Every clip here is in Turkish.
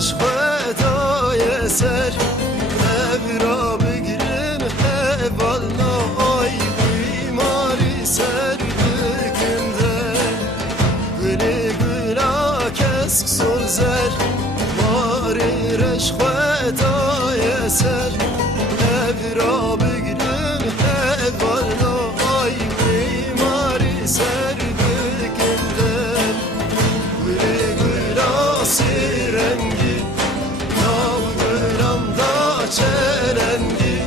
رشوة يسر evra bigrin hevalna ay bimari ser dükümde gülü güla kesk sozer mari reşveta yeser evra bigrin hevalna ay bimari ser dükümde gülü güla sirengi çelengi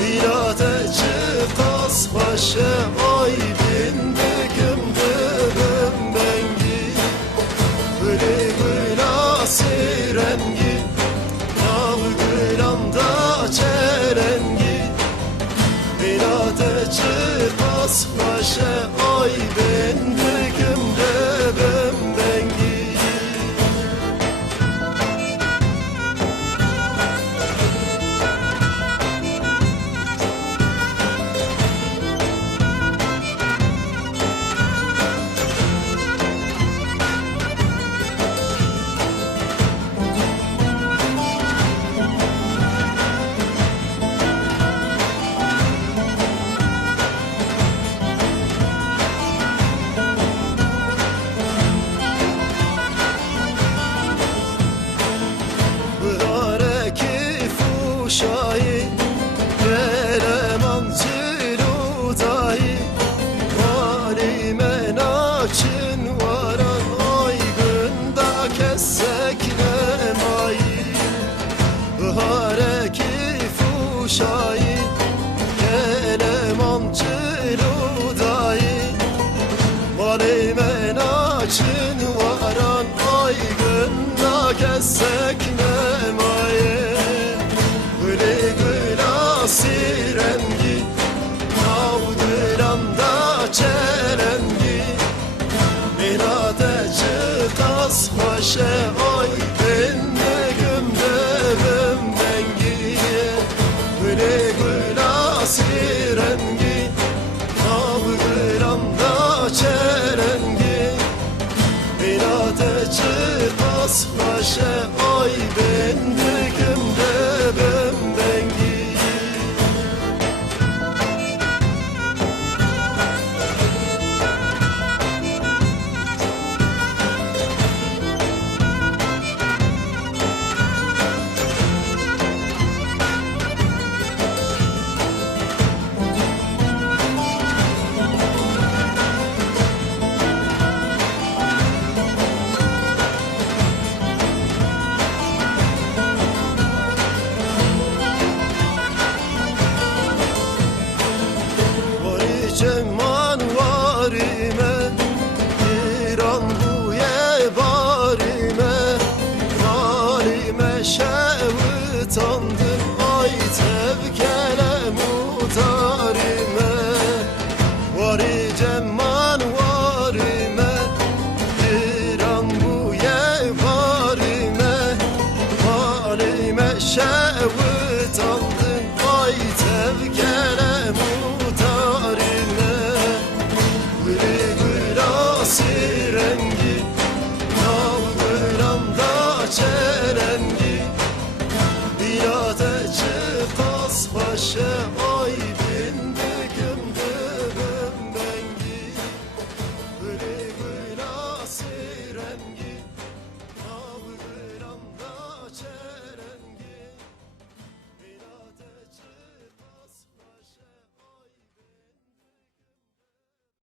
Bilate çıkas başa ay bindikim dövüm bengi Gülü güla sirengi Yav gülanda çelengi Bilate çıkas başa ay bindikim dövüm bengi şahi Geleman cilu dahi Mali menaçin varan Ay günda kessek nemayi Hareki fuşahi Geleman cilu dahi Mali menaçin varan Ay günda kessek